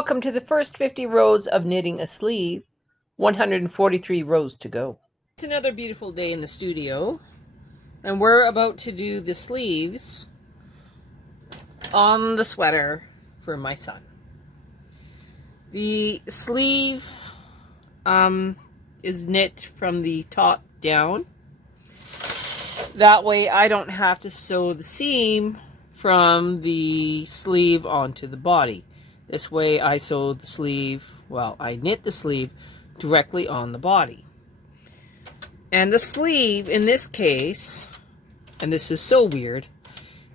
Welcome to the first 50 rows of knitting a sleeve. 143 rows to go. It's another beautiful day in the studio, and we're about to do the sleeves on the sweater for my son. The sleeve is knit from the top down. That way I don't have to sew the seam from the sleeve onto the body. This way I sew the sleeve, well, I knit the sleeve directly on the body. And the sleeve in this case, and this is so weird,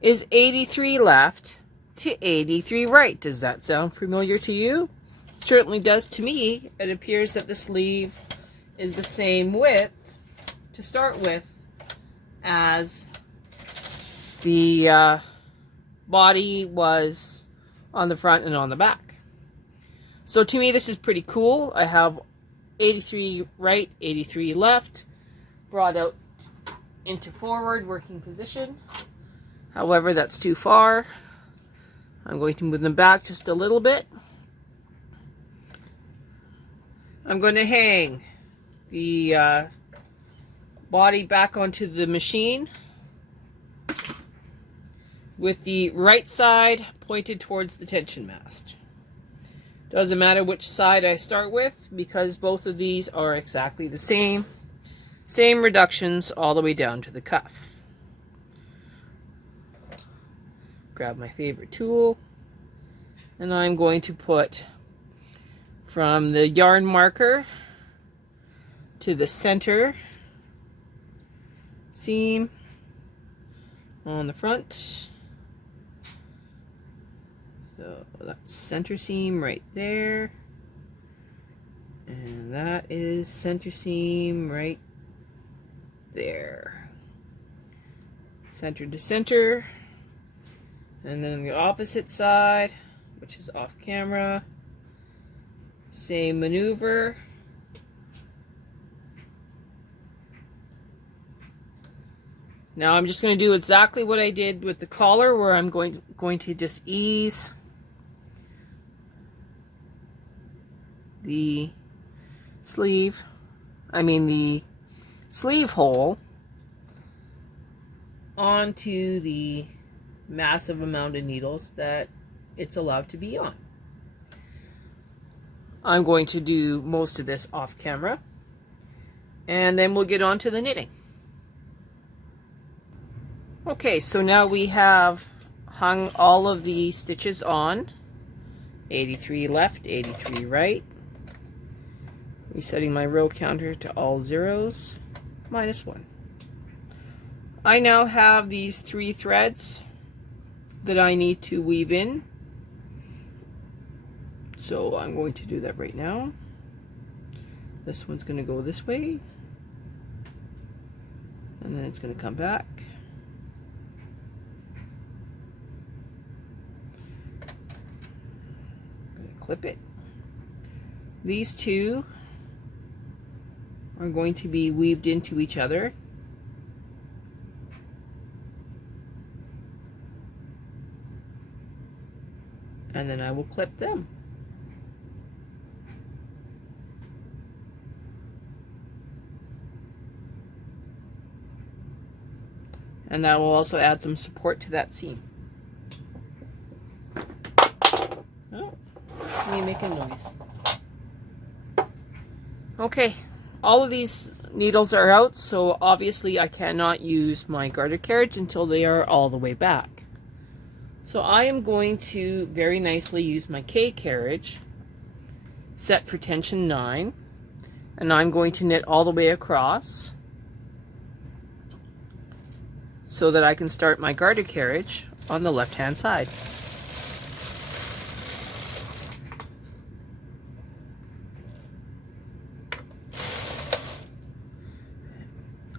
is 83 left to 83 right. Does that sound familiar to you? It certainly does to me. It appears that the sleeve is the same width to start with as the body was on the front and on the back. So to me this is pretty cool. I have 83 right, 83 left, brought out into forward working position. However, that's too far. I'm going to move them back just a little bit. I'm going to hang the body back onto the machine with the right side pointed towards the tension mast. Doesn't matter which side I start with because both of these are exactly the same. Same reductions all the way down to the cuff. Grab my favorite tool, and I'm going to put from the yarn marker to the center seam on the front. So that's center seam right there, and that is center seam right there. Center to center, and then the opposite side, which is off camera, same maneuver. Now I'm just going to do exactly what I did with the collar, where I'm going to just ease the sleeve hole onto the massive amount of needles that it's allowed to be on. I'm going to do most of this off camera, and then we'll get on to the knitting. Okay, so now we have hung all of the stitches on. 83 left, 83 right. Resetting my row counter to all zeros, -1. I now have these 3 threads that I need to weave in. So I'm going to do that right now. This one's going to go this way, and then it's going to come back. I'm going to clip it. These two are going to be weaved into each other. And then I will clip them. And that will also add some support to that seam. Oh, let me make a noise. Okay, all of these needles are out, so obviously I cannot use my garter carriage until they are all the way back. So I am going to very nicely use my K carriage, set for tension 9, and I'm going to knit all the way across so that I can start my garter carriage on the left hand side.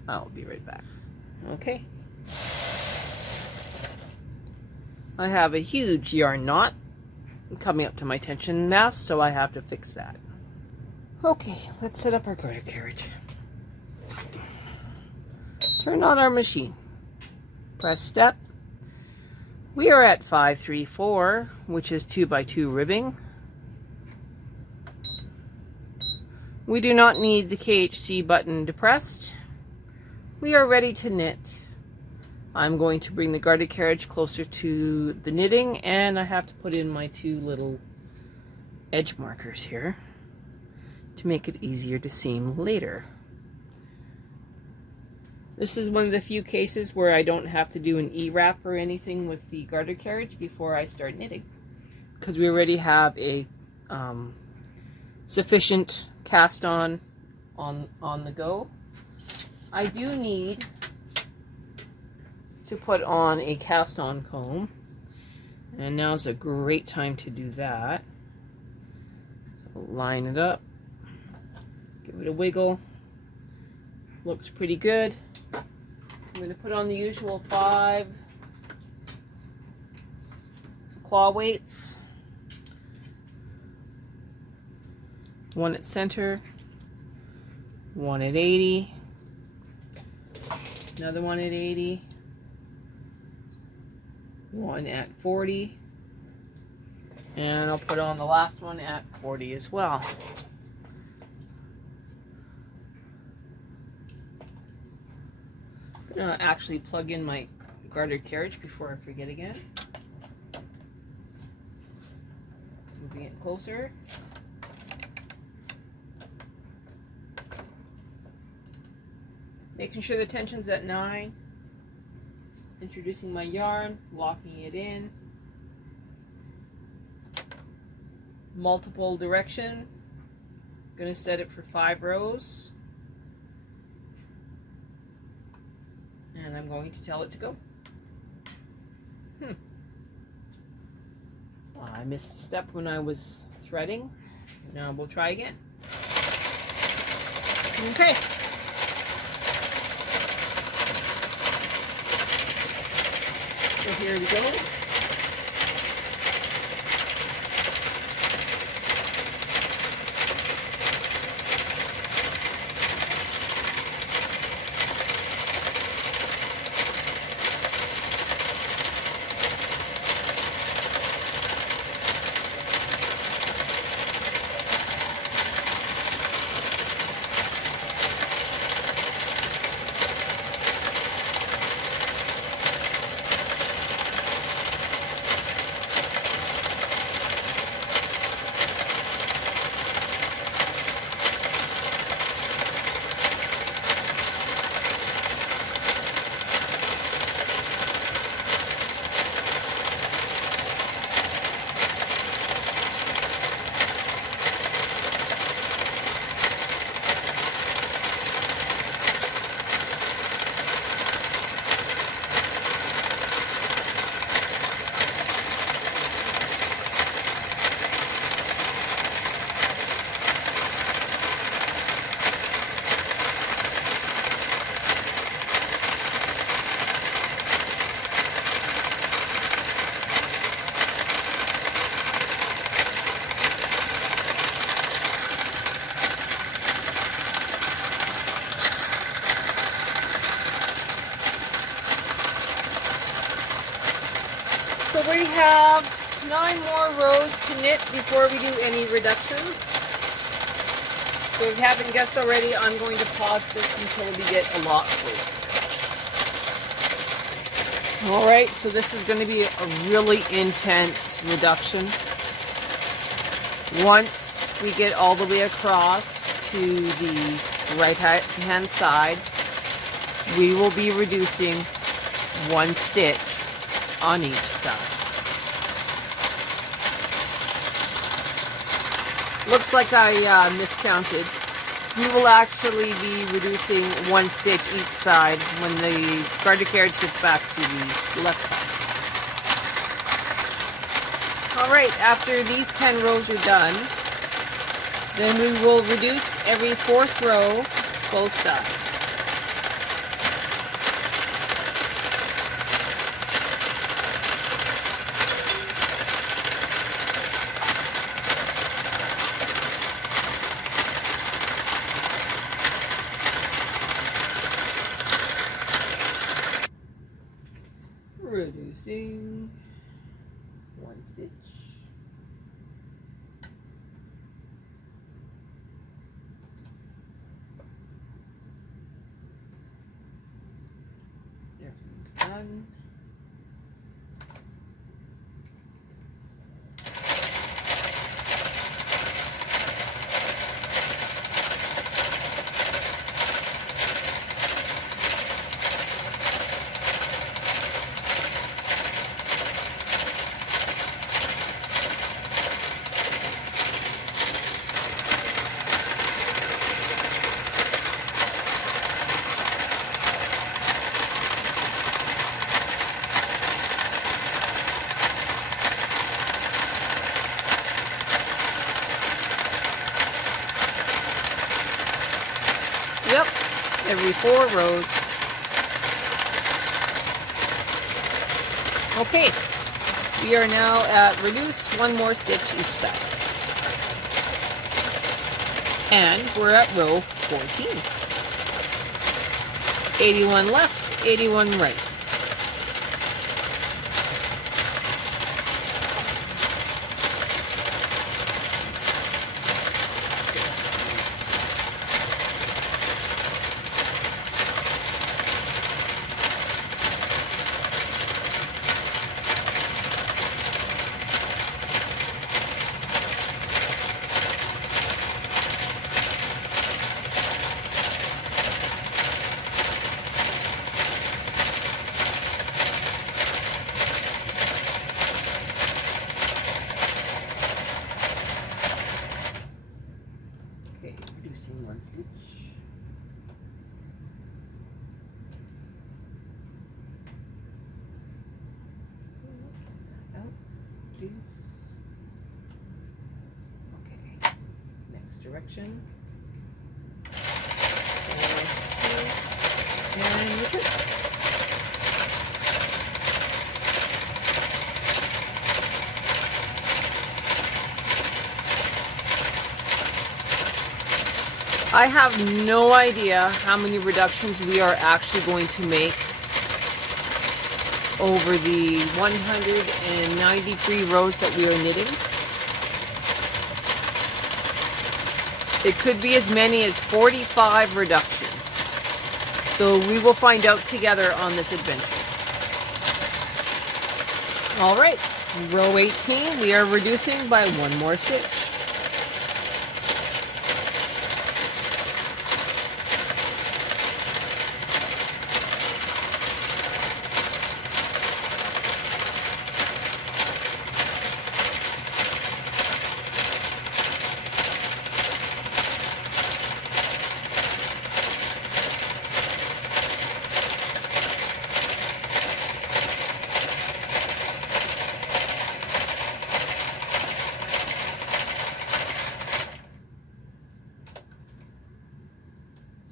I'll be right back. Okay. I have a huge yarn knot coming up to my tension mast, so I have to fix that. Okay, let's set up our garter carriage. Turn on our machine. Press step. We are at 534, which is 2x2 ribbing. We do not need the KHC button depressed. We are ready to knit. I'm going to bring the garter carriage closer to the knitting, and I have to put in my 2 little edge markers here to make it easier to seam later. This is one of the few cases where I don't have to do an E-wrap or anything with the garter carriage before I start knitting, because we already have a sufficient cast on the go. I do need to put on a cast on comb, and now's a great time to do that. So line it up, give it a wiggle. Looks pretty good. I'm going to put on the usual 5 claw weights. 1 at center, 1 at 80, another 1 at 80, 1 at 40, and I'll put on the last one at 40 as well. I'm going to actually plug in my garter carriage before I forget again. Moving it closer. Making sure the tension's at 9. Introducing my yarn, locking it in. Multiple direction. Gonna set it for 5 rows. And I'm going to tell it to go. I missed a step when I was threading. Now we'll try again. Okay. So here we go. So we have 9 more rows to knit before we do any reductions. So if you haven't guessed already, I'm going to pause this until we get a lot closer. Alright, so this is going to be a really intense reduction. Once we get all the way across to the right hand side, we will be reducing 1 stitch on each side. Looks like I miscounted. We will actually be reducing 1 stitch each side when the garter carriage gets back to the left side. Alright, after these 10 rows are done, then we will reduce every 4th row both sides. Reducing 1 stitch. Done. Yep, every 4 rows. Okay, we are now at reduce 1 more stitch each side. And we're at row 14. 81 left, 81 right. Okay, reducing 1 stitch. Out, reduce. Okay, next direction. And repeat. I have no idea how many reductions we are actually going to make over the 193 rows that we are knitting. It could be as many as 45 reductions. So we will find out together on this adventure. Alright, row 18, we are reducing by 1 more stitch.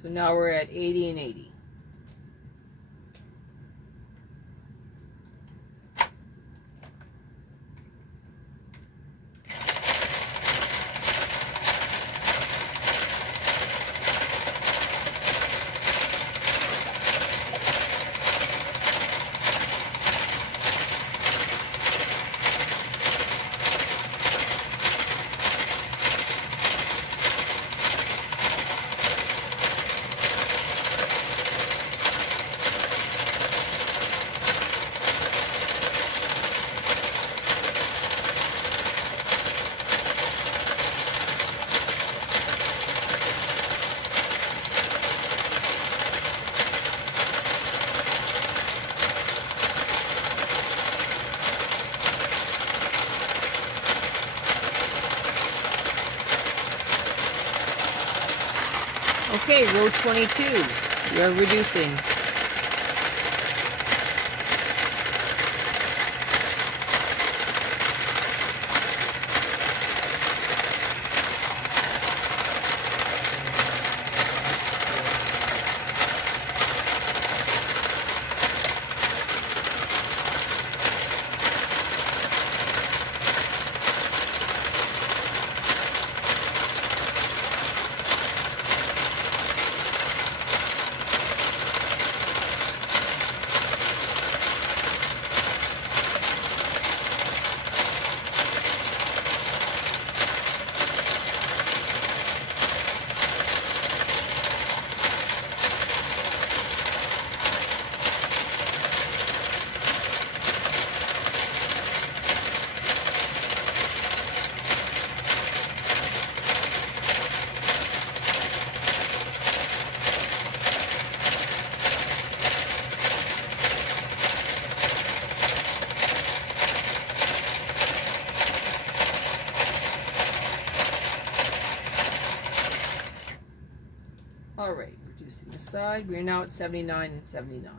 So now we're at 80 and 80. Okay, row 22, we are reducing. side. We're now at 79 and 79.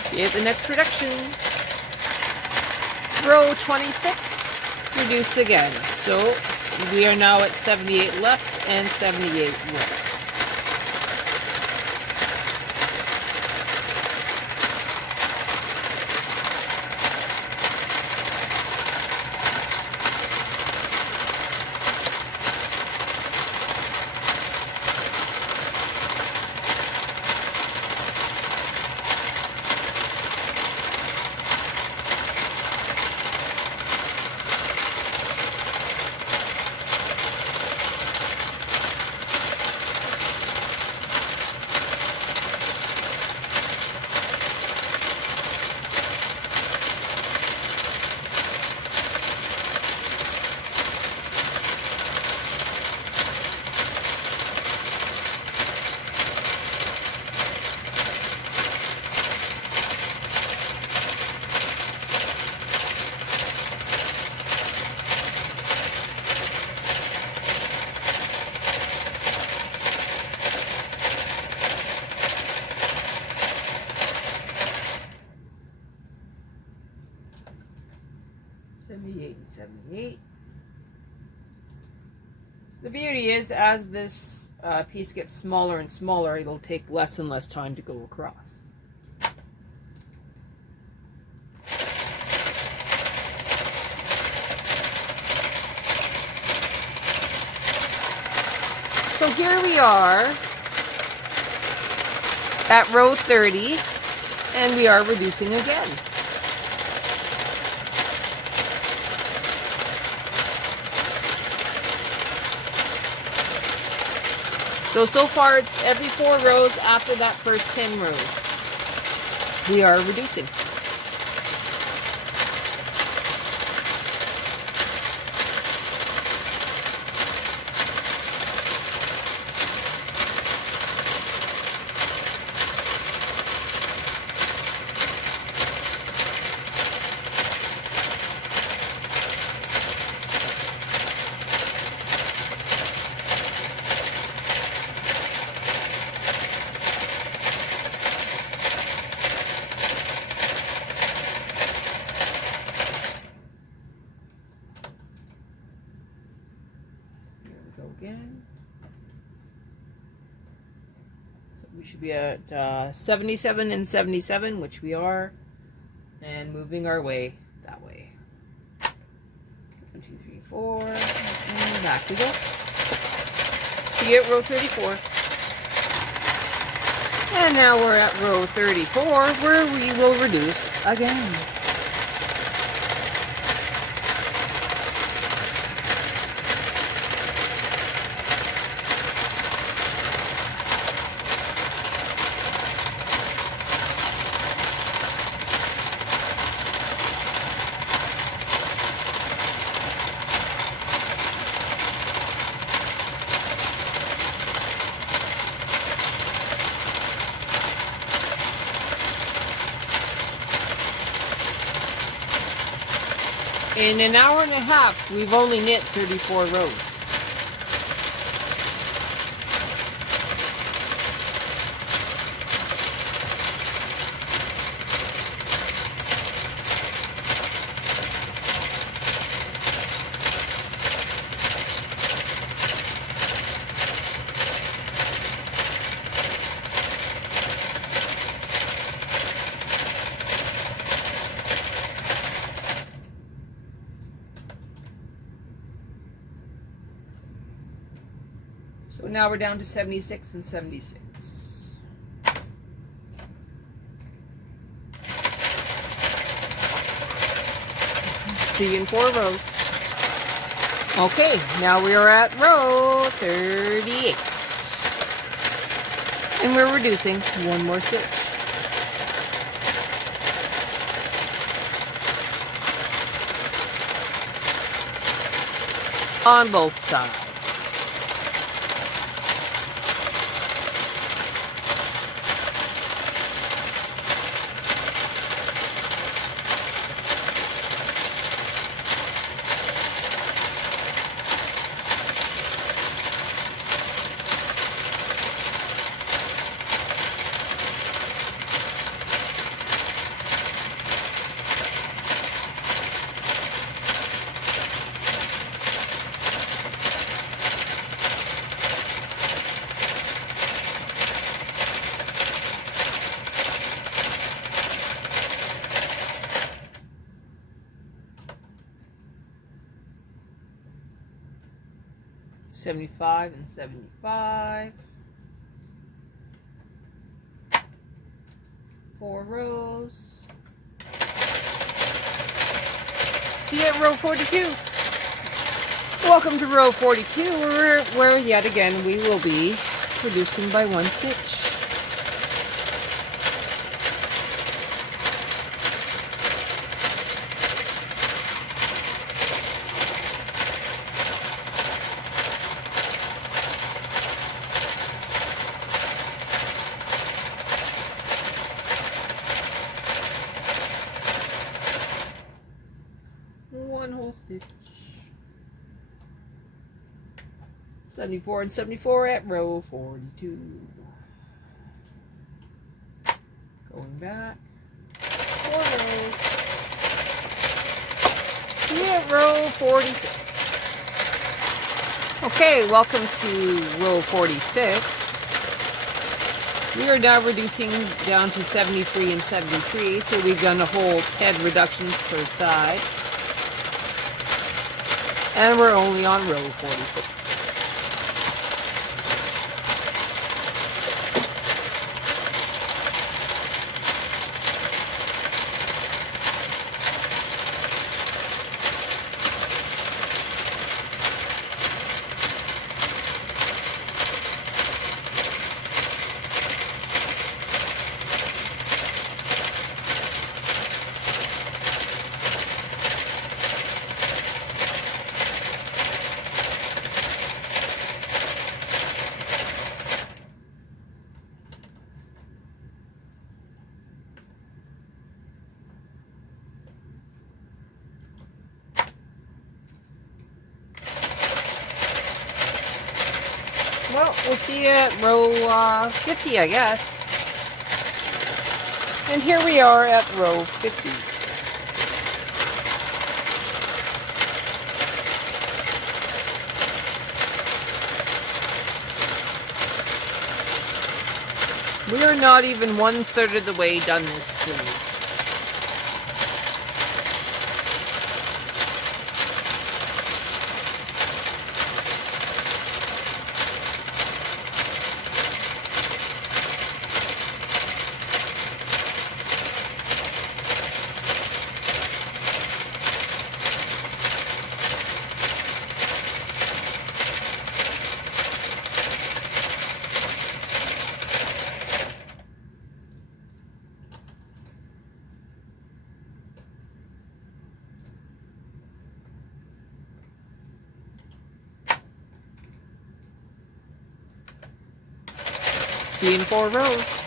See you at the next reduction. Row 26, reduce again. So we are now at 78 left and 78 right. And 78. The beauty is, as this piece gets smaller and smaller, it'll take less and less time to go across. So here we are at row 30, and we are reducing again. So far it's every 4 rows after that first 10 rows. We are reducing. Again. So we should be at 77 and 77, which we are, and moving our way that way. 1, 2, 3, 4, and back we go. See you at row 34. And now we're at row 34, where we will reduce again. In an hour and a half, we've only knit 34 rows. So now we're down to 76 and 76. See you in 4 rows. Okay, now we are at row 38. And we're reducing 1 more stitch. On both sides. 75 and 75. 4 rows. See you at row 42. Welcome to row 42, where yet again we will be reducing by 1 stitch. One whole stitch. 74 and 74 at row 42. Going back 4 rows. See at row 46. Okay, welcome to row 46. We are now reducing down to 73 and 73, so we've done a whole 10 reductions per side. And we're only on row 46. Well, we'll see you at row 50, I guess. And here we are at row 50. We are not even 1/3 of the way done this sleeve. See you in 4 rows.